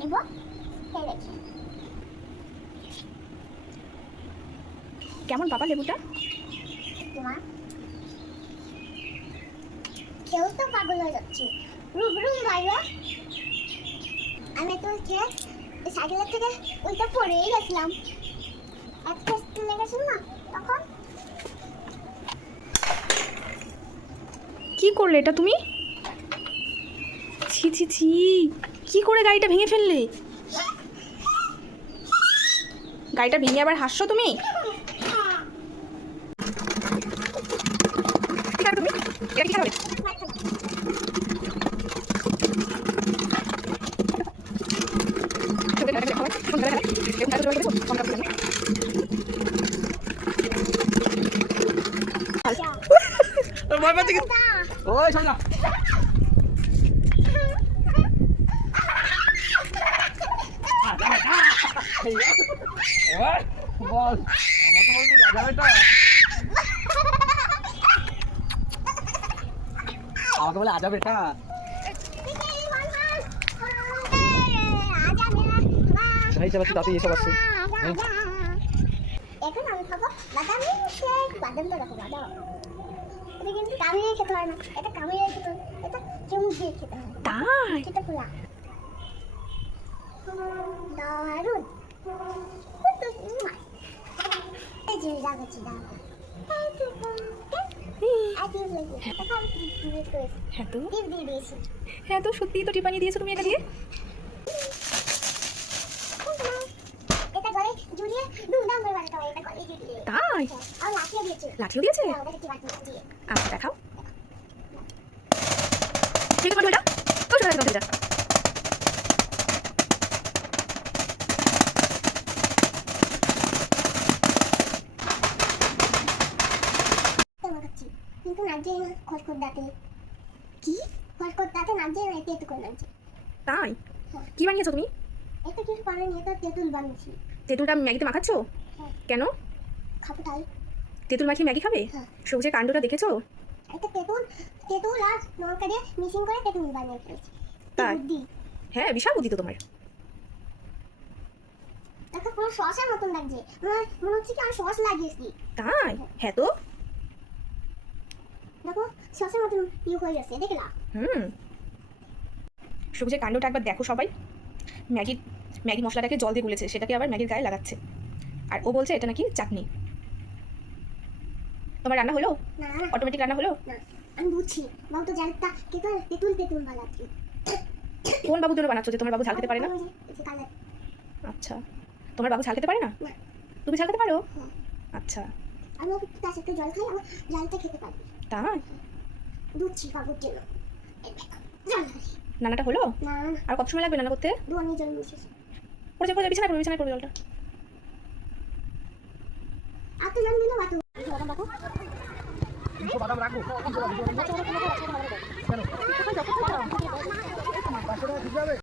নিব এই দেখি কেমন বাবা লেবুটা? মা কেউ তো পাগল হয়ে যাচ্ছে রুম রুম ভাইয়া আমি তো খেয়ে সাইকেলের থেকে ওইটা পড়েই গেছিলাম একটা স্টিল লেগেছিল না তখন কি করলে এটা তুমি? ছি ছি ছি, কি করে গাড়িটা ভেঙে ফেললে? গাড়িটা ভেঙে আবার হাসছো তুমি? কি খাবে তুমি? এটা কি খাবে? ওই শোন না বল আমার তো বলবি রাজাটা আমাকে বলে আজা বেটা ভাই চালাচ্ছি তাতে এসব আসছে এখন আমি খাবো বাদাম শেক বাদামটা রাখো বাদাম এটা কিন্তু কামিয়ে খেতে হয় না এটা কামিয়ে খেতে হয় এটা চামচ দিয়ে খেতে হয় তাই? এটা খোলা দারুন এই যে রাখছি দাও হ্যাঁ তো, দিয়ে দিয়েছি হ্যাঁ তো, সত্যিই তো টিপানি দিয়েছো তুমি এটা দিয়ে। এটা ঘরে ঝুলিয়ে দুমদাম করে বানাতে হয় এটা ঘরে ঝুলিয়ে তাই? আর লাঠিও দিয়েছে লাঠিও দিয়েছে? ওটা কি বাটি দিয়ে আচ্ছা দেখাও। ঠিক আছে এটা তো সেটা এটা কিন্তু নাচে না খসখস দাঁতে কি? খসখস দাঁতে নাচে না এতে করে নাচে তাই? কি বানিয়েছো তুমি? এটা কিছু বানানি এটা তেঁতুল বানিয়েছি তেঁতুলটা ম্যাগিতে মাখাচ্ছো? হ্যাঁ। কেন? খাবো তাই তেঁতুল মাখিয়ে ম্যাগি খাবে? হ্যাঁ। সবুজের কাণ্ডটা দেখেছো? এটা তেঁতুল আর লঙ্কা দিয়ে মিশিং করে তেঁতুল বানিয়ে ফেলেছি তাই? বুদ্ধি হ্যাঁ, বিশাল বুদ্ধি তো তোমার। দেখো পুরো সসের মতন লাগছে মনে হচ্ছে কি আমি সস লাগিয়েছি তাই? হ্যাঁ তো। দেখো সসের মতন হয়ে গেছে দেখলা সবুজের কাণ্ডটা একবার দেখো সবাই। ম্যাগি মশলাটাকে জল দিয়ে গুলেছে, সেটাকে আবার ম্যাগির গায়ে লাগাচ্ছে, আর ও বলছে এটা নাকি চাটনি। তোমার রান্না হলো? না অটোমেটিক রান্না হলো? না আমি বুঝছি বাবু তো জানতা তেঁতুল বানাচ্ছি কোন বাবুর জন্য বানাচ্ছো যে তোমার বাবু ঝাল খেতে পারে না? আচ্ছা, তোমার বাবু ঝাল খেতে পারে না? তুমি ঝাল খেতে পারো? আচ্ছা, আমি তার সাথে জল খাই আমার জলটা খেতে পারি তাই? বুঝছি বাবুর জন্য জল খাই রান্নাটা হলো? না আর কত সময় লাগবে রান্না করতে? দুয়ানি জল মিশেছে পড়ে যাবে, বিছানায় পড়বে জলটা। আর তো জল দিলো বাতো বাদাম রাখবো কেন 500 টাকা ঠিক যাবে